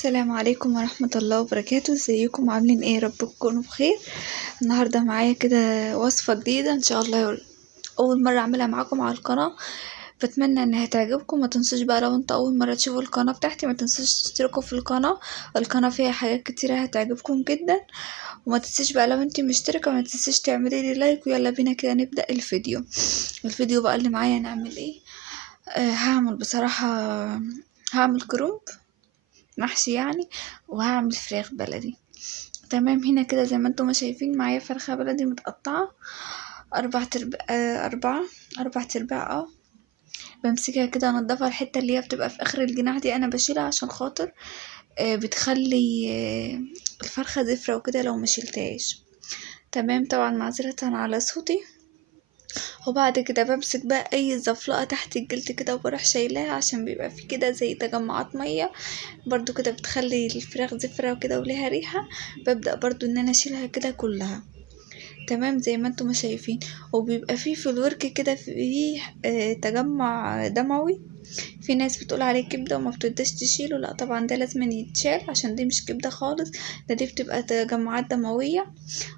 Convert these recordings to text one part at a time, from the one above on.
السلام عليكم ورحمة الله وبركاته. ازيكم عاملين ايه؟ رب تكونوا بخير. النهاردة معايا كده وصفة جديدة ان شاء الله، اول مرة اعملها معاكم على القناة، بتمنى انها تعجبكم. ما تنسوش بقى لو انت اول مرة تشوفوا القناة بتاعتي ما تنسوش تشتركوا في القناة فيها حاجات كتيرة هتعجبكم جدا. وما تنسيش بقى لو انت مشتركة ما تنسيش تعملي لي لايك. ويلا بينا كده نبدأ الفيديو بقى اللي معايا نعمل ايه. هعمل بصراحة، هعمل كرومب محشي يعني، وهعمل فراخ بلدي. تمام، هنا كده زي ما انتم ما شايفين معايا فرخة بلدي متقطعة أربعة ترباع، أربعة ترباع. بمسكها كده انضفها، الحتة اللي هي بتبقى في آخر الجناح دي أنا بشيلها عشان خاطر بتخلي الفرخة زفرة وكده لو مشيلتهاش. تمام، طبعا معذرة على صوتي. وبعد كده بمسك بقى اي زفلقة تحت الجلد كده وبروح شايلاها، عشان بيبقى في كده زي تجمعات مية برضو كده بتخلي الفراخ زفرة وكده وليها ريحة. ببدأ برضو ان انا اشيلها كده كلها. تمام، زي ما انتم شايفين. وبيبقى في الورك كده فيه تجمع دموي. في ناس بتقول عليه كبدة وما بتقدرش تشيله، لا طبعا ده لازم يتشال عشان دي مش كبدة خالص، دي بتبقى تجمعات دموية،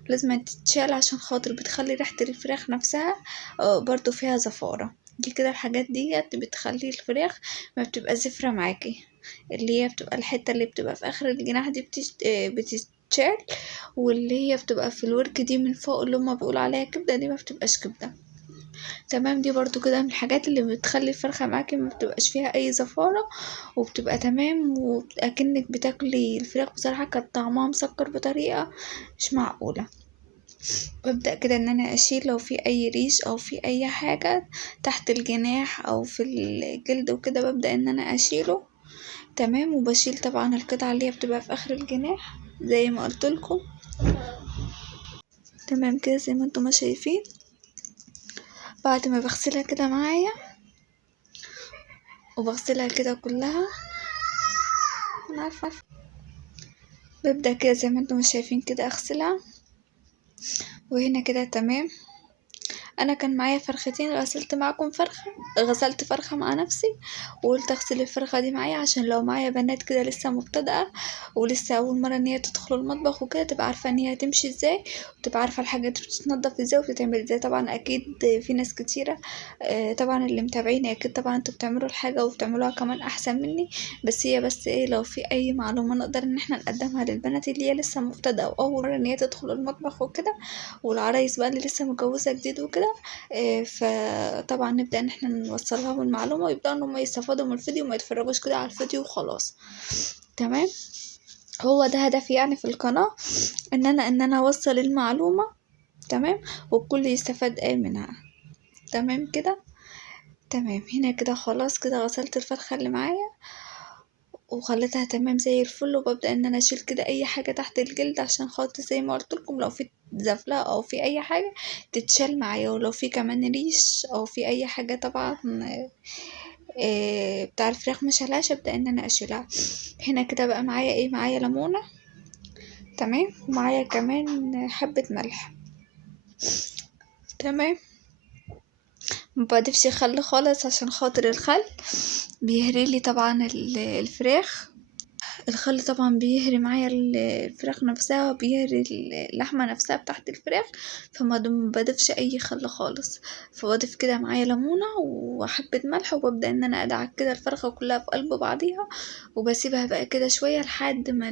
لازم تتشال عشان خاطر بتخلي ريحة الفراخ نفسها برضو فيها زفارة. دي كده الحاجات ديت بتخلي الفراخ ما بتبقى زفرة معاكي. اللي هي بتبقى الحتة اللي بتبقى في آخر الجناح دي بتتشال، واللي هي بتبقى في الورك دي من فوق اللي هما بيقولوا عليها كبدة دي ما بتبقاش كبدة. تمام، دي برضو كده من الحاجات اللي بتخلي الفرخة معاكي ما بتبقاش فيها اي زفارة، وبتبقى تمام، وأكنك بتاكلي الفراخ. بصراحة كانت طعمها مسكر بطريقة مش معقولة. ببدأ كده ان انا اشيل لو في اي ريش او في اي حاجة تحت الجناح او في الجلد وكده، ببدأ ان انا اشيله. تمام، وبشيل طبعا القطعة اللي هي بتبقى في اخر الجناح زي ما قلت لكم. تمام كده زي ما انتم ما شايفين. بعد ما بغسلها كده معايا وبغسلها كده كلها، انا عارفة، ببدأ كده زي ما انتم مش شايفين كده اغسلها. وهنا كده تمام. انا كان معايا فرختين، غسلت فرخة مع نفسي، وقلت اغسل الفرخة دي معايا عشان لو معايا بنات كده لسه مبتدئة ولسه اول مرة ان هي تدخل المطبخ وكده، تبقى عارفة ان هي هتمشي ازاي، وتبقى عارفة الحاجات بتتنضف ازاي وبتتعمل ازاي. طبعا اكيد في ناس كتيرة طبعا اللي متابعيني اكيد طبعا انتوا بتعملوا الحاجة وبتعملوها كمان احسن مني. بس هي بس ايه، لو في اي معلومة نقدر ان احنا نقدمها للبنات اللي هي لسه مبتدئة واول مرة ان هي تدخل المطبخ وكده، والعرايس بقى اللي لسه متجوزة جديد وكده، فطبعا نبدأ ان احنا نوصل لهم المعلومة ويبدأوا ان هم يستفادوا من الفيديو، وما يتفرجوش كده على الفيديو وخلاص. تمام، هو ده هدفي يعني في القناة، ان انا اوصل المعلومة. تمام، والكل يستفاد منها. تمام كده. تمام، هنا كده خلاص كده غسلت الفرخة اللي معايا وخليتها تمام زي الفل. وببدأ ان انا اشيل كده اي حاجة تحت الجلد عشان خاطر زي ما قلت لكم لو في زفلة او في اي حاجة تتشال معايا، ولو في كمان ريش او في اي حاجة طبعا بتاع الفراخ مشالهاش، ابدأ ان انا اشيلها. هنا كده بقى معايا ايه، معايا ليمونة. تمام، ومعايا كمان حبة ملح. تمام، مبضيفش خل خالص عشان خاطر الخل بيهريلي طبعا الفراخ. الخل طبعا بيهري معايا الفراخ نفسها وبيهري اللحمة نفسها بتاعت الفراخ، فما بضيفش اي خل خالص. فبضيف كده معايا ليمونة وحبة ملح، وببدأ ان انا ادعك كده الفرخة كلها في قلب بعضيها، وبسيبها بقى كده شوية لحد ما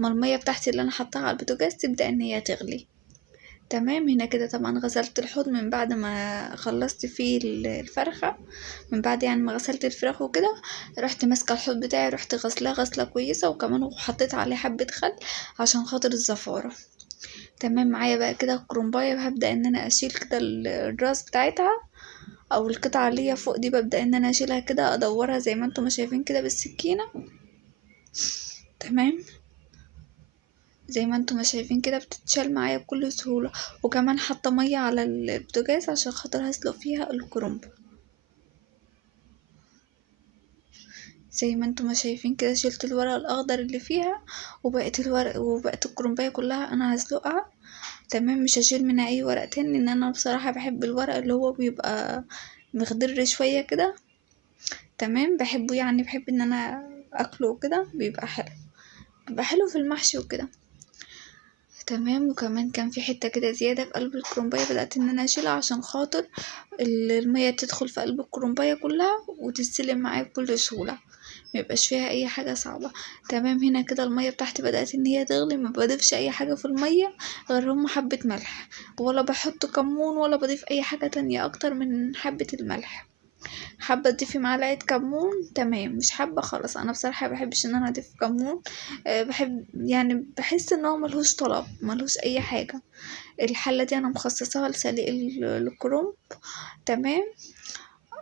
المية بتاعتي اللي انا حطاها على البوتاجاز تبدأ ان هي تغلي. تمام، هنا كده طبعا غسلت الحوض من بعد ما خلصت فيه الفرخة، من بعد يعني ما غسلت الفراخ وكده، رحت ماسكه الحوض بتاعي، رحت غسلاه غسله كويسه، وكمان حطيت عليه حبه خل عشان خاطر الزفاره. تمام، معايا بقى كده الكرنبايه، هبدا ان انا اشيل كده الراس بتاعتها او القطعه اللي هي فوق دي، ببدا ان انا اشيلها كده ادورها زي ما انتم شايفين كده بالسكينه. تمام، زي ما انتم شايفين كده بتتشال معايا بكل سهوله. وكمان حاطه ميه على البوتاجاز عشان خاطر هسلق فيها الكرنب. زي ما انتم شايفين كده شلت الورق الاخضر اللي فيها، وبقت الكرنبايه كلها انا هسلقها. تمام، مش هشيل منها اي ورق تاني، لان انا بصراحه بحب الورق اللي هو بيبقى مخضر شويه كده. تمام، بحبه يعني، بحب ان انا اكله وكده بيبقى حلو في المحشي وكده. تمام. وكمان كان في حتة كده زيادة في قلب الكرنباية، بدأت ان انا اشيلها عشان خاطر المية تدخل في قلب الكرنباية كلها وتتسلق معايا بكل سهولة، ميبقاش فيها اي حاجة صعبة. تمام. هنا كده المية بتاعتي بدأت ان هي تغلي، ما بضيفش اي حاجة في المية غير هم حبة ملح، ولا بحط كمون ولا بضيف اي حاجة تانية اكتر من حبة الملح. حابة تضيفي معلقة كمون تمام، مش حابة خلاص. انا بصراحة مبحبش ان انا اضيف كمون. بحب يعني بحس ان هو ملهوش طلب، ملهوش اي حاجة. الحلة دي انا مخصصاها لسلق الكرنب. تمام.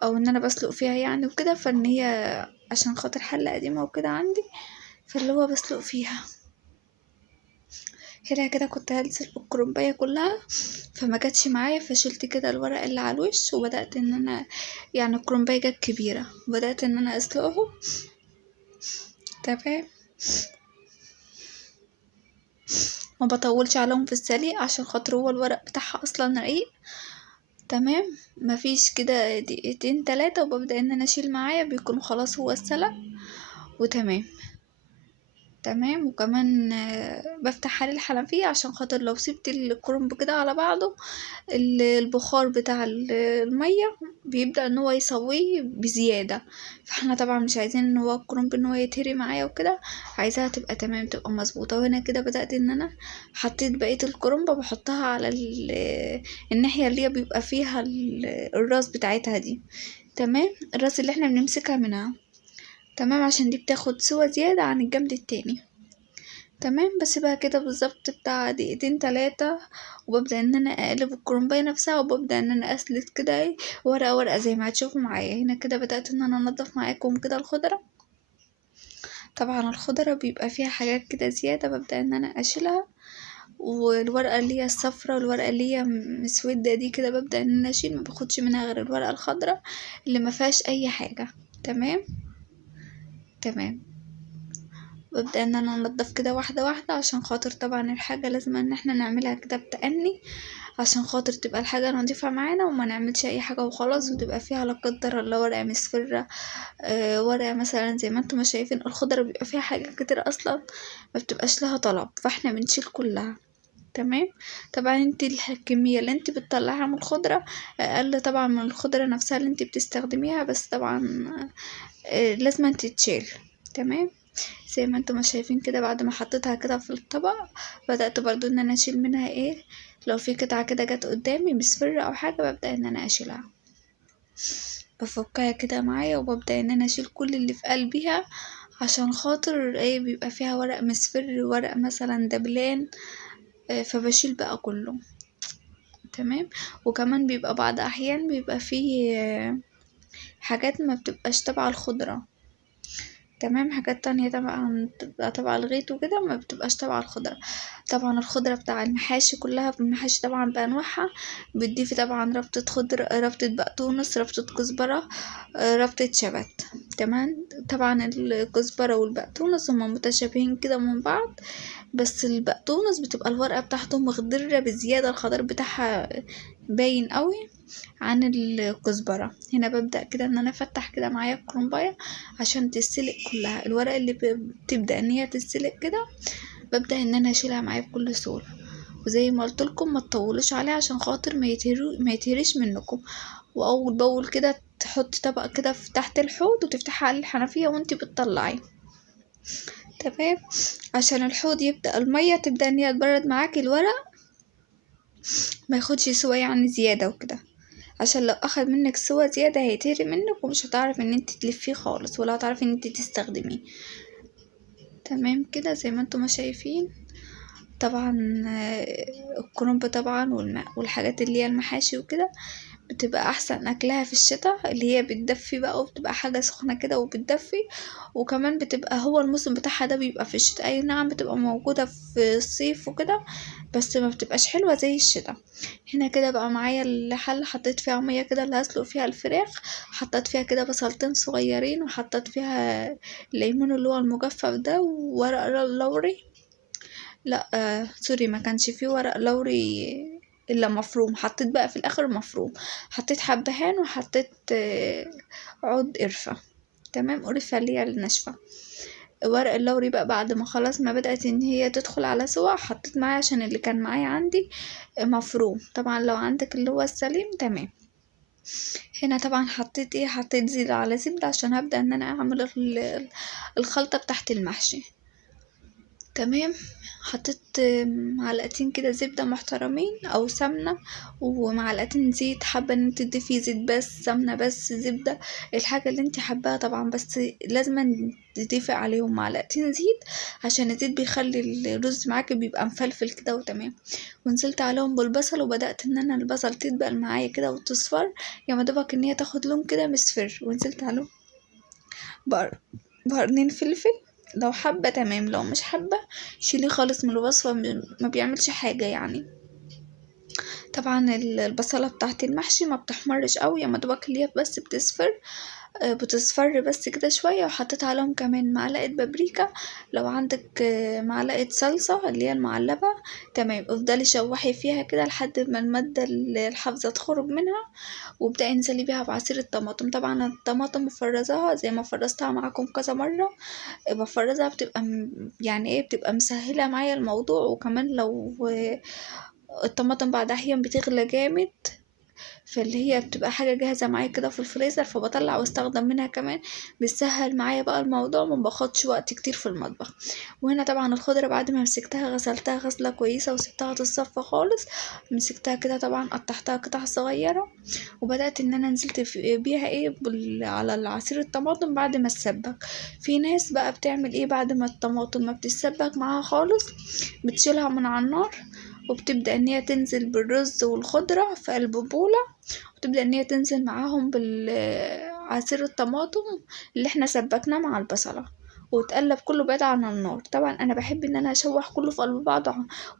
او ان انا بسلق فيها يعني وكده، فان هي عشان خاطر حلة قديمة وكده عندي، فاللي هو بسلق فيها. كده كنت هلسلق الكرنباية كلها، فما جاتش معايا، فشلت كده الورق اللي على الوش، وبدأت ان انا يعني الكرنباية جت كبيرة، بدأت ان انا اسلقهم. تمام. ما بطولش عليهم في السلق عشان خاطر هو الورق بتاعها اصلا رقيق. تمام. مفيش كده دقيقتين 3 وببدأ ان انا اشيل معايا، بيكون خلاص هو السلق وتمام. تمام. وكمان بفتح عليه الحنفية عشان خاطر لو سبت الكرنب كده على بعضه، البخار بتاع المية بيبدأ ان هو يسويه بزيادة، فاحنا طبعا مش عايزين ان هو الكرنب ان هو يتهري معايا وكده، عايزاها تبقى تمام، تبقى مظبوطة. وهنا كده بدأت ان انا حطيت بقية الكرنب بحطها على الناحية اللي هي بيبقى فيها الراس بتاعتها دي. تمام. الراس اللي احنا بنمسكها منها. تمام. عشان دي بتاخد سوا زيادة عن الجنب التاني. تمام. بس بقى كده بالظبط بتاع دقيقتين 3، وببدأ ان انا اقلب الكرنباية نفسها، وببدأ ان انا اسلت كده ورقة ورقة زي ما هتشوفوا معايا. هنا كده بدأت ان انا انضف معاكم كده الخضرة. طبعا الخضرة بيبقى فيها حاجات كده زيادة، ببدأ ان انا اشيلها، والورقة اللي هي الصفرة والورقة اللي هي مسودة دي كده ببدأ ان انا اشيل، ما باخدش منها غير الورقة الخضرة اللي ما فيهاش اي حاجة. تمام. تمام. ببدأ ان انا انضف كده واحدة واحدة، عشان خاطر طبعا الحاجة لازم ان احنا نعملها كده بتأني، عشان خاطر تبقى الحاجة نضيفة معانا، وما نعملش اي حاجة وخلاص وتبقى فيها لا قدر الله ورقة مصفرة. ورقة مثلا زي ما انتم ما شايفين الخضرة بيبقى فيها حاجات كتير اصلا ما بتبقاش لها طلب، فاحنا بنشيل كلها. تمام. طبعا انت الكمية اللي انت بتطلعها من الخضرة اقل طبعا من الخضرة نفسها اللي انت بتستخدميها، بس طبعا لازم انت تتشيل. تمام. زي ما انتم ما شايفين كده، بعد ما حطيتها كده في الطبق، بدأت برضو ان انا اشيل منها لو في قطعة كده جت قدامي مصفرة او حاجة، ببدأ ان انا اشيلها، بفكها كده معايا، وببدأ ان انا اشيل كل اللي في قلبها، عشان خاطر بيبقى فيها ورق مصفر، ورق مثلا دبلان، فبشيل بقى كله. تمام. وكمان بيبقى بعض احيان بيبقى فيه حاجات ما بتبقاش تبع الخضرة. تمام. حاجات تانية طبعا بتبقى تبع الغيط وكده، ما بتبقاش تبع الخضرة. طبعا الخضرة بتاع المحاشي كلها، المحاشي طبعا بأنواعها، بتضيفي طبعا ربطة خضرة، ربطة بقدونس، ربطة كزبرة، ربطة شبت. تمام. طبعا الكزبرة والبقدونس هما متشابهين كده من بعض، بس البقدونس بتبقى الورقة بتاعته مخضرة بزيادة، الخضر بتاعها باين قوي عن الكزبرة. هنا ببدأ كده ان انا افتح كده معايا الكرنباية عشان تتسلق كلها، الورق اللي بتبدأ ان هي تتسلق كده ببدأ ان انا اشيلها معايا بكل سهولة. وزي ما قلت لكم ما تطولوش عليه عشان خاطر ما يتهريش منكم. واول باول كده تحطي طبق كده في تحت الحوض، وتفتحي على الحنفية وانتي بتطلعي. تمام. عشان الحوض يبدأ المية تبدأ ان هي تبرد معاكي الورق، ما ياخدش سوا يعني زيادة وكده، عشان لو اخد منك سوا زيادة هيتهري منك، ومش هتعرف ان انت تلفيه خالص، ولا هتعرفي ان انت تستخدميه. تمام. كده زي ما انتم ما شايفين. طبعا الكرنب طبعا والحاجات اللي هي المحاشي وكده بتبقى احسن اكلها في الشتاء، اللي هي بتدفي بقى، وبتبقى حاجة سخنة كده وبتدفي. وكمان بتبقى هو الموسم بتاعها ده بيبقى في الشتاء، اي نعم بتبقى موجودة في الصيف وكده، بس ما بتبقاش حلوة زي الشتاء. هنا كده بقى معايا الحلة، حطيت فيها مية كده اللي هسلق فيها الفراخ، حطيت فيها كده بصلتين صغيرين، وحطيت فيها الليمون اللي هو المجفف ده، وورق لوري، لا سوري، ما كانش فيه ورق لوري الا مفروم، حطيت بقى في الاخر مفروم، حطيت حبهان، وحطيت عود قرفة. تمام. قرفة اللي هي الناشفة. ورق اللوري بقى بعد ما خلاص ما بدأت ان هي تدخل على سوا، حطيت معايا عشان اللي كان معايا عندي مفروم. طبعا لو عندك اللي هو السليم تمام. هنا طبعا حطيت ايه، حطيت زيت على زبدة عشان هبدأ ان انا اعمل الخلطة بتاعت المحشي. تمام. حطيت معلقتين كده زبدة محترمين او سمنة، ومعلقتين زيت. حابة ان انت تضيفي زيت بس، سمنة بس، زبدة، الحاجة اللي انت حباها طبعا، بس لازم تضيفي عليهم معلقتين زيت عشان الزيت بيخلي الرز معاكي بيبقى مفلفل كده وتمام. ونزلت عليهم بالبصل، وبدأت ان انا البصل تدبل معايا كده وتصفر، يا مدوبك ان هي تاخد لون كده مصفر. ونزلت عليهم بقرنين فلفل لو حابة تمام، لو مش حابة شيليه خالص من الوصفة، ما بيعملش حاجة يعني. طبعا البصلة بتاعت المحشي ما بتحمرش قوي، يا مدوبك اللي هي بس بتصفر بس كده شوية. وحطيت عليهم كمان معلقة بابريكا، لو عندك معلقة صلصة اللي هي المعلبة تمام. افضلي شوحي فيها كده لحد ما المادة الحافظة تخرج منها، وابدأي انزلي بيها بعصير الطماطم. طبعا الطماطم مفرزاها زي ما فرزتها معاكم كذا مرة، بفرزها بتبقى يعني ايه، بتبقى مسهلة معايا الموضوع. وكمان لو الطماطم بعد احيان بتغلى جامد، فاللي هي بتبقى حاجة جاهزة معايا كده في الفريزر، فبطلع واستخدم منها كمان، بتسهل معايا بقى الموضوع، ما باخدش وقت كتير في المطبخ. وهنا طبعا الخضرة بعد ما مسكتها غسلتها غسلة كويسة وسبتها تتصفى خالص. مسكتها كده طبعا قطعتها قطع صغيرة، وبدأت ان انا نزلت بيها ايه على العصير الطماطم بعد ما تسبك. في ناس بقى بتعمل ايه بعد ما الطماطم ما بتتسبك معاها خالص، بتشيلها من على النار، وبتبدأ ان هي تنزل بالرز والخضرة في قلب بولة، وتبدأ ان هي تنزل معاهم بالعصير الطماطم اللي احنا سبكناه مع البصلة، وتقلب كله بعيد عن النار. طبعا انا بحب ان انا اشوح كله في قلب بعض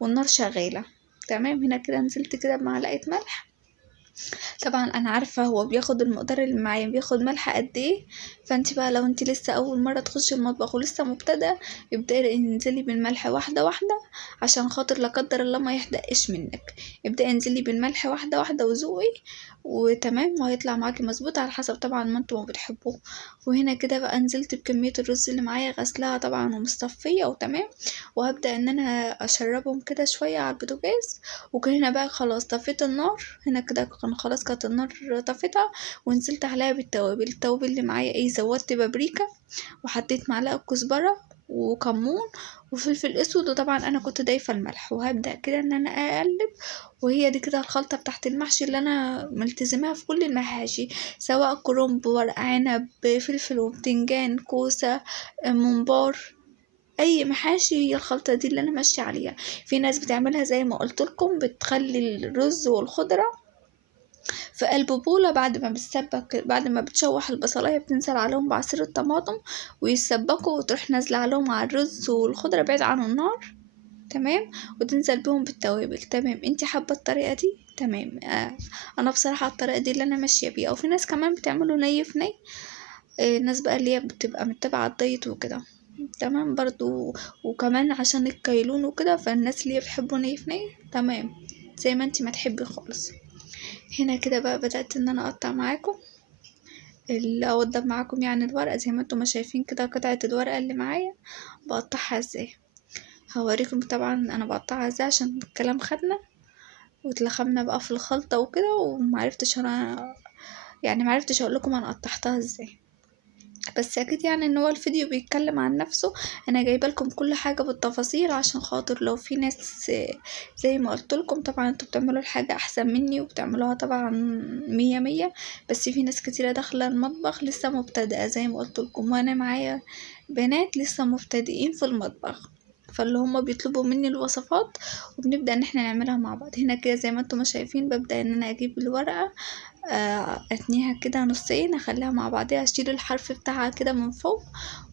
والنار شغالة تمام. هنا كده نزلت كده بمعلقة ملح. طبعا انا عارفه هو بياخد المقدار اللي معايا بياخد ملح قد ايه، فانت بقى لو انت لسه اول مره تخشي المطبخ ولسه مبتدئه، ابداي انزلي بالملح واحده واحده عشان خاطر لا قدر الله ما يحدقش منك. ابداي انزلي بالملح واحده واحده وذوقي وتمام، وهيطلع معاكي مظبوط على حسب طبعا ما انتوا بتحبوه. وهنا كده بقى نزلت بكميه الرز اللي معايا غسلها طبعا ومصفيه وتمام، وهبدا ان انا اشربهم كده شويه على البوتاجاز. وكان هنا بقى خلاص طفيت النار، هنا كده كان خلاص كانت النار طفيتها، ونزلت عليها بالتوابل. التوابل اللي معايا ايه، زودت بابريكا، وحطيت معلقه كزبره وكمون وفلفل اسود، وطبعا انا كنت ضايفه الملح. وهبدا كده ان انا اقلب، وهي دي كده الخلطه بتاعت المحشي اللي انا ملتزماها في كل المحاشي، سواء كرنب، ورق عنب، فلفل وبتنجان، كوسه، ممبار، اي محاشي. هي الخلطة دي اللي انا ماشية عليها. في ناس بتعملها زي ما قلت لكم، بتخلي الرز والخضرة في قلب بولة بعد ما بتسبك، بعد ما بتشوح البصلاية بتنزل عليهم بعصير الطماطم ويسبكوا، وتروح نازلة عليهم على الرز والخضرة بعيد عن النار تمام، وتنزل بهم بالتوابل تمام. انتي حابة الطريقة دي تمام. انا بصراحة الطريقة دي اللي انا ماشية بيها. وفي ناس كمان بتعمله ني في ني، الناس بقى اللي هي بتبقى متبعة الدايت وكده تمام برضو. وكمان عشان الكيلون وكده، فالناس اللي بتحبوا ني في ني تمام، زي ما انتي ما تحبي خالص. هنا كده بقى بدأت ان انا اقطع معاكم، اوضب معاكم يعني الورقة زي ما انتم ما شايفين كده. قطعة الورقة اللي معايا بقطعها ازاي، هوريكم طبعا انا بقطعها ازاي عشان الكلام خدنا واتلخمنا بقى في الخلطة وكده، ومعرفتش انا يعني معرفتش اقول لكم انا قطعتها ازاي. بس اكيد يعني ان هو الفيديو بيتكلم عن نفسه. انا جايبه لكم كل حاجه بالتفاصيل عشان خاطر لو في ناس زي ما قلت لكم، طبعا انتوا بتعملوا الحاجه احسن مني وبتعملوها طبعا مية مية، بس في ناس كتيره داخله المطبخ لسه مبتدئه زي ما قلت لكم، وانا معايا بنات لسه مبتدئين في المطبخ، فاللي هما بيطلبوا مني الوصفات وبنبدأ ان احنا نعملها مع بعض. هنا كده زي ما انتم ما شايفين ببدأ ان انا اجيب الورقة، اتنيها كده نصين، اخليها مع بعضها، اشيل الحرف بتاعها كده من فوق،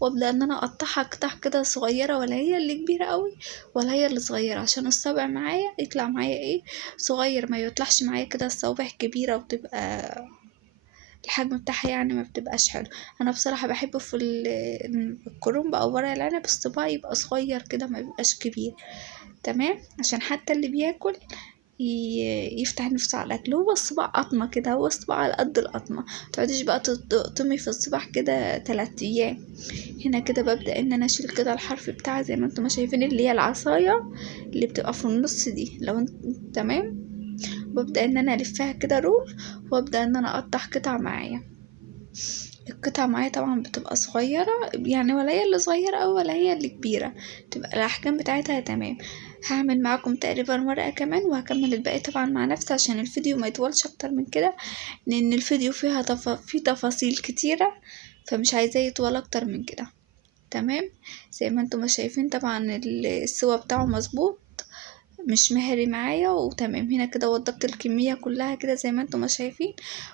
وابدا ان انا اقطعها قطع كده صغيره، ولا هي اللي كبيره قوي ولا هي اللي صغيره، عشان الصابع معايا يطلع معايا ايه، صغير، ما يطلعش معايا كده الصوابع كبيره وبتبقى الحجم بتاعها يعني ما بتبقاش حلو. انا بصراحه بحبه في الكرنب او ورق العنب الصباع يبقى صغير كده، ما بيبقاش كبير تمام، عشان حتى اللي بياكل يفتح نفسه على الاكل. هو الصباع قطمه كده، هو الصباع على قد القطمه، متقعديش بقى تقطمي في الصباع كده 3 ايام. هنا كده ببدأ ان انا اشيل كده الحرف بتاعها زي ما انتم ما شايفين، اللي هي العصايه اللي بتبقى في النص دي. لو انت تمام، ببدأ ان انا الفها كده رول، وابدأ ان انا اقطع قطع معايا. القطعة معايا طبعا بتبقى صغيرة يعني، ولا هي اللي صغيرة أوي ولا هي اللي كبيرة، تبقى الأحجام بتاعتها تمام. هعمل معاكم تقريبا ورقة كمان، وهكمل الباقي طبعا مع نفسي عشان الفيديو ما يطولش أكتر من كده، لأن الفيديو فيها فيه تفاصيل كتيرة، فمش عايزاه يطول أكتر من كده. تمام، زي ما انتم ما شايفين طبعا السوا بتاعه مظبوط، مش مهري معايا وتمام. هنا كده وضبت الكمية كلها كده زي ما انتم ما شايفين،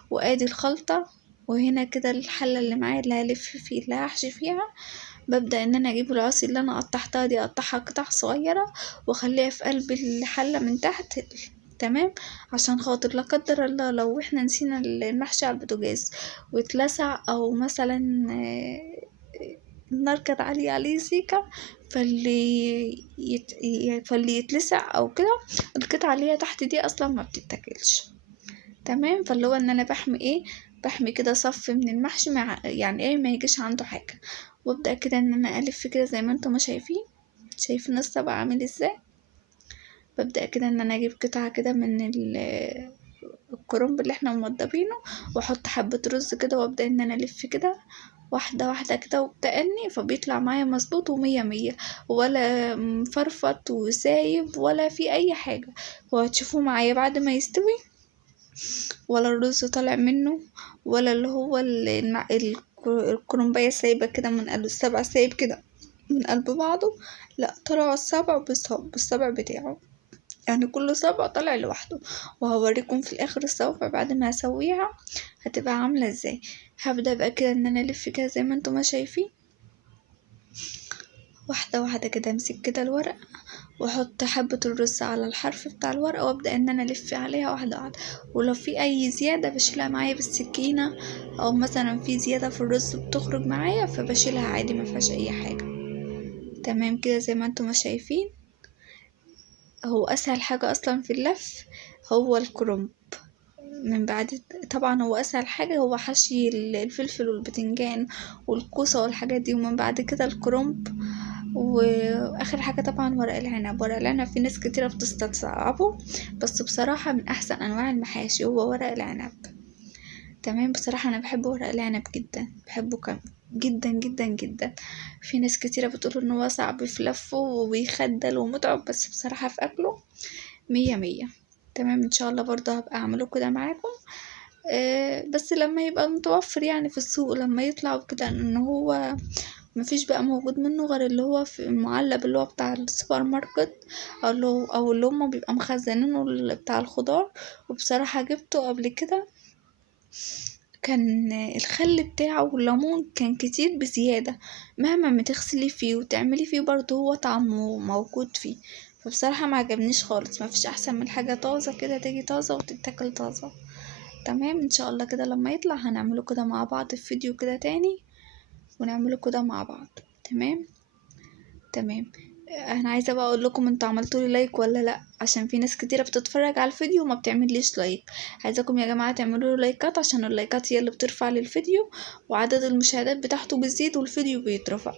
وادي الخلطة. وهنا كده الحلة اللي معايا اللي هلف فيه اللي هحشي فيها. ببدأ ان انا اجيب العصي اللي انا قطعتها دي، اقطعها قطع صغيرة واخليها في قلب الحلة من تحت. تمام، عشان خاطر لا قدر الله لو احنا نسينا المحشي على البوتاجاز واتلسع، او مثلا النار كانت عالية عليه سيكا، فاللي يتلسع او كده، القطعة اللي هي تحت دي اصلا ما بتتاكلش. تمام، فاللي هو ان انا بحمي ايه، بحمي كده صف من المحشي مع يعني ايه ما يجيش عنده حاجة. وابدأ كده ان انا الف كده زي ما انتم ما شايفين. شايفين الصبع عامل ازاي؟ ببدأ كده ان انا اجيب قطعة كده من الكرنب اللي احنا موضبينه، واحط حبة رز كده، وابدأ ان انا الف كده واحدة واحدة كده وبتأني، فبيطلع معايا مظبوط ومية مية، ولا مفرفط وسايب ولا في اي حاجة. وهتشوفوه معايا بعد ما يستوي، ولا الرز طالع منه، ولا اللي هو الكرنباية سايبة كده من قلب السبع، سايب كده من قلب بعضه. لا، طلع السبع بالسبع بتاعه، يعني كل صبع طالع لوحده. وهوريكم في الاخر الصوابع بعد ما اسويها هتبقى عامله ازاي. هبدا بقى كده ان انا الف كده زي ما انتم ما شايفين، واحده واحده كده امسك كده الورق، واحط حبه الرز على الحرف بتاع الورقه، وابدا ان انا الف عليها واحده واحده. ولو في اي زياده بشيلها معايا بالسكينه، او مثلا في زياده في الرز بتخرج معايا فبشيلها عادي، ما فيهاش اي حاجه. تمام كده زي ما انتم ما شايفين. هو اسهل حاجه اصلا في اللف هو الكرنب. من بعد طبعا هو اسهل حاجة هو حشي الفلفل والبتنجان والكوسة والحاجات دي، ومن بعد كده الكرنب، واخر حاجة طبعا ورق العنب. ورق العنب في ناس كتيرة بتستصعبه، بس بصراحة من احسن انواع المحاشي هو ورق العنب. تمام، بصراحة انا بحب ورق العنب جدا، بحبه جدا جدا جدا. في ناس كتيرة بتقول ان هو صعب في لفه وبيخدل ومتعب، بس بصراحة في اكله مية مية. تمام، ان شاء الله برضه هبقى اعمله كده معاكم. بس لما يبقى متوفر يعني في السوق، لما يطلع وكده، ان هو مفيش بقى موجود منه غير اللي هو في المعلب اللي هو بتاع السوبر ماركت، او اللي هما بيبقى مخزنينه بتاع الخضار. وبصراحة جبته قبل كده، كان الخل بتاعه والليمون كان كتير بزيادة، مهما ما تغسلي فيه وتعملي فيه برضه هو طعمه موجود فيه. فبصراحة ما عجبنيش خالص، ما فيش احسن من حاجة طازة كده تيجي طازة وتتاكل طازة. تمام، ان شاء الله كده لما يطلع هنعمله كده مع بعض في فيديو كده تاني، ونعمله كده مع بعض. تمام تمام. انا عايزه بقى اقول لكم انتوا عملتوا لي لايك ولا لا، عشان في ناس كتيره بتتفرج على الفيديو وما بتعمليش لايك. عايزاكم يا جماعه تعملوا له لايكات، عشان اللايكات هي اللي بترفع للفيديو، وعدد المشاهدات بتاعته بيزيد والفيديو بيترفع.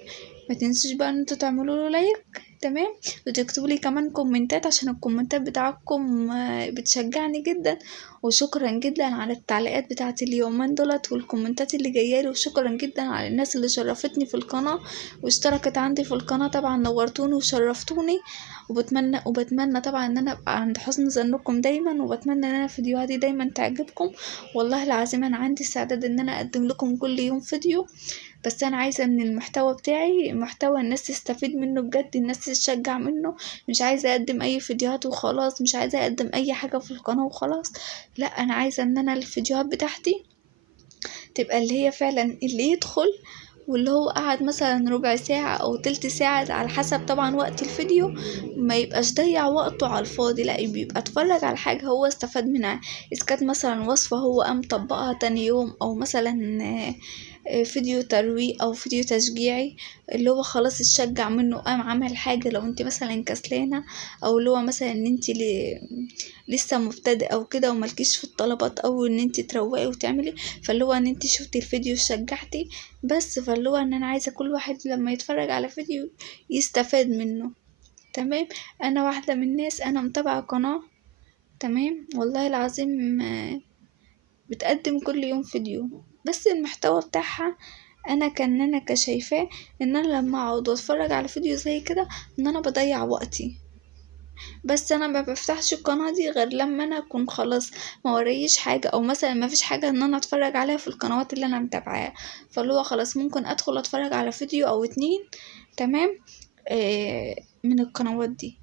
ما تنسوش بقى ان انتوا تعملوا له لايك. تمام، وتكتبوا لي كمان كومنتات، عشان الكومنتات بتاعكم بتشجعني جدا. وشكرا جدا على التعليقات بتاعت اليومين دولت والكومنتات اللي جايالي، وشكرا جدا على الناس اللي شرفتني في القناه واشتركت عندي في القناة. طبعا نورتوني وشرفتوني، وبتمنى طبعا ان انا ابقى عند حسن ظنكم دايما، وبتمنى ان انا فيديوهاتي دايما تعجبكم. والله العظيم انا عندي استعداد ان انا اقدم لكم كل يوم فيديو، بس انا عايزه ان المحتوى بتاعي محتوى الناس تستفيد منه بجد، الناس تتشجع منه. مش عايزه اقدم اي فيديوهات وخلاص، مش عايزه اقدم اي حاجه في القناه وخلاص. لا، انا عايزه ان انا الفيديوهات بتاعتي تبقى اللي هي فعلا اللي يدخل، واللي هو قعد مثلا ربع ساعة أو تلت ساعة على حسب طبعا وقت الفيديو، ما يبقاش ضيع وقته على الفاضي، لا يبقى اتفرج على حاجة هو استفاد منها. إذا كانت مثلا وصفة هو قام طبقها تاني يوم، أو مثلا فيديو ترويق او فيديو تشجيعي، اللي هو خلاص اتشجع منه قام عمل حاجة. لو انت مثلا كسلانة، او اللي هو مثلا ان انت لسه مبتدئة او كده وملكيش في الطلبات، او ان انت تروقي وتعملي، فاللي هو ان انت شفتي الفيديو شجعتي بس. فاللي هو ان انا عايزة كل واحد لما يتفرج على فيديو يستفاد منه. تمام. انا واحدة من الناس، انا متابعة قناة، تمام، والله العظيم بتقدم كل يوم فيديو، بس المحتوى بتاعها انا كشايفاه ان انا لما اقعد واتفرج على فيديو زي كده ان انا بضيع وقتي. بس انا ما بفتحش القناة دي غير لما انا اكون خلاص ما وريش حاجة، او مثلا ما فيش حاجة ان انا اتفرج عليها في القنوات اللي انا متابعاها. فاللي هو خلاص ممكن ادخل اتفرج على فيديو او اتنين، تمام، من القنوات دي.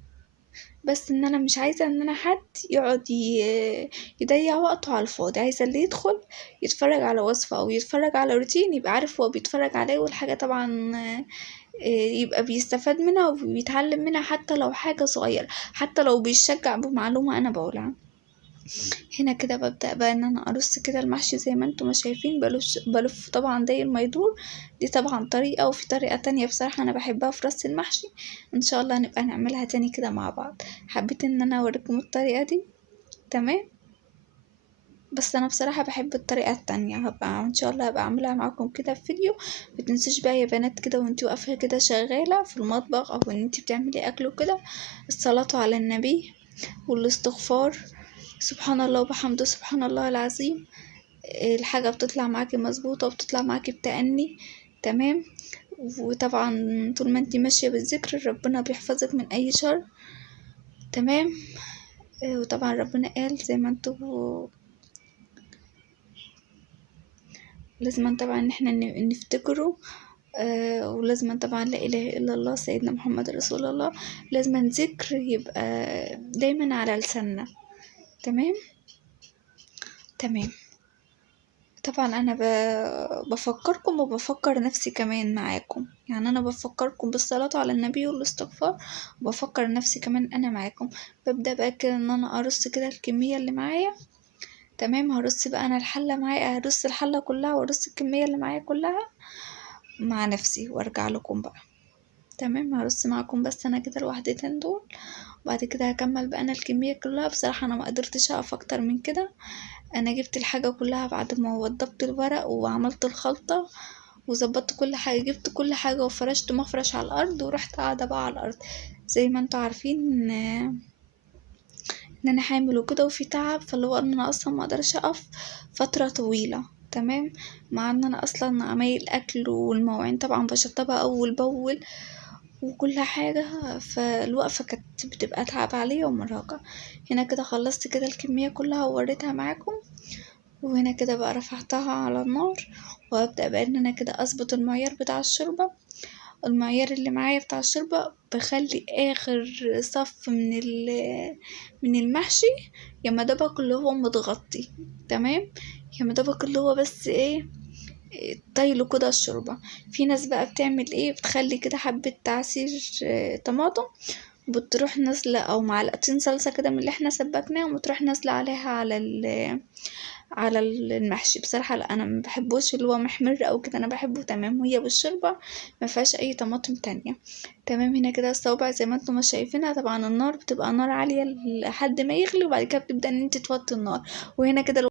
بس ان انا مش عايزة ان انا حد يقعد يضيع وقته على الفاضي. عايزة اللي يدخل يتفرج على وصفة او يتفرج على روتين يبقى عارف هو بيتفرج عليه، والحاجة طبعا يبقى بيستفاد منها وبيتعلم منها، حتى لو حاجة صغيرة، حتى لو بيشجع بمعلومة انا بقولها. هنا كده ببدأ بقى ان انا ارص كده المحشي زي ما انتم ما شايفين، بلف طبعا داير ما يدور. دي طبعا طريقة، وفي طريقة تانية بصراحة انا بحبها في رص المحشي، ان شاء الله نبقى نعملها تاني كده مع بعض. حبيت ان انا اوريكم الطريقة دي، تمام، بس انا بصراحة بحب الطريقة التانية. هبقى ان شاء الله هبقى اعملها معاكم كده في فيديو. متنسوش بقى يا بنات كده وانتي واقفة كده شغالة في المطبخ او ان انتي بتعملي اكل وكده، الصلاة على النبي والاستغفار، سبحان الله وبحمده سبحان الله العظيم. الحاجة بتطلع معاكي مظبوطة وبتطلع معاكي بتأني، تمام. وطبعا طول ما انتي ماشية بالذكر ربنا بيحفظك من اي شر، تمام. وطبعا ربنا قال زي ما انتوا لازم طبعا ان احنا نفتكره. ولازم طبعا لا اله الا الله سيدنا محمد رسول الله، لازم ذكر يبقى دايما على لساننا، تمام. تمام. طبعا انا بفكركم وبفكر نفسي كمان معاكم، يعني انا بفكركم بالصلاة على النبي والاستغفار، وبفكر نفسي كمان انا معاكم. ببدأ بقى كده ان انا ارص كده الكمية اللي معايا، تمام. هرص بقى انا الحلة معايا، هرص الحلة كلها وارص الكمية اللي معايا كلها مع نفسي وارجع لكم بقى، تمام. هرص معاكم بس انا كده الوحدتين دول، وبعد كده هكمل بقى انا الكمية كلها. بصراحة انا ما قدرتش اقف اكتر من كده. انا جبت الحاجة كلها بعد ما وضبت الورق وعملت الخلطة وظبطت كل حاجة، جبت كل حاجة وفرشت مفرش على الارض ورحت قاعدة بقى على الارض. زي ما انتوا عارفين ان انا حامل وكده وفي تعب، فاللي هو ان انا اصلا ما اقدرش اقف فترة طويلة، تمام. مع ان انا اصلا عمايل اكل والمواعين طبعا بشطبها اول باول وكل حاجة، فالوقفة كانت بتبقى تعب عليا ومرهقة. هنا كده خلصت كده الكمية كلها ووريتها معاكم، وهنا كده بقى رفعتها على النار، وابدأ بقى ان انا كده اظبط المعيار بتاع الشوربة. المعيار اللي معايا بتاع الشوربة بخلي اخر صف من المحشي يا مدبك اللي هو متغطي، تمام، يا مدبك اللي هو بس ايه طيله كده الشوربة. في ناس بقى بتعمل ايه، بتخلي كده حبة تعصير طماطم، بتروح نازلة او معلقتين صلصة كده من اللي احنا سبكناهم، وتروح نازلة عليها على المحشي. بصراحة لا، انا ما بحبوش اللي هو محمر او كده، انا بحبه تمام وهي بالشوربة ما فيهاش اي طماطم تانية، تمام. هنا كده الصوابع زي ما انتم ما شايفينها، طبعا النار بتبقى نار عالية لحد ما يغلي، وبعد كده بتبدأ ان انت توطي النار. وهنا كده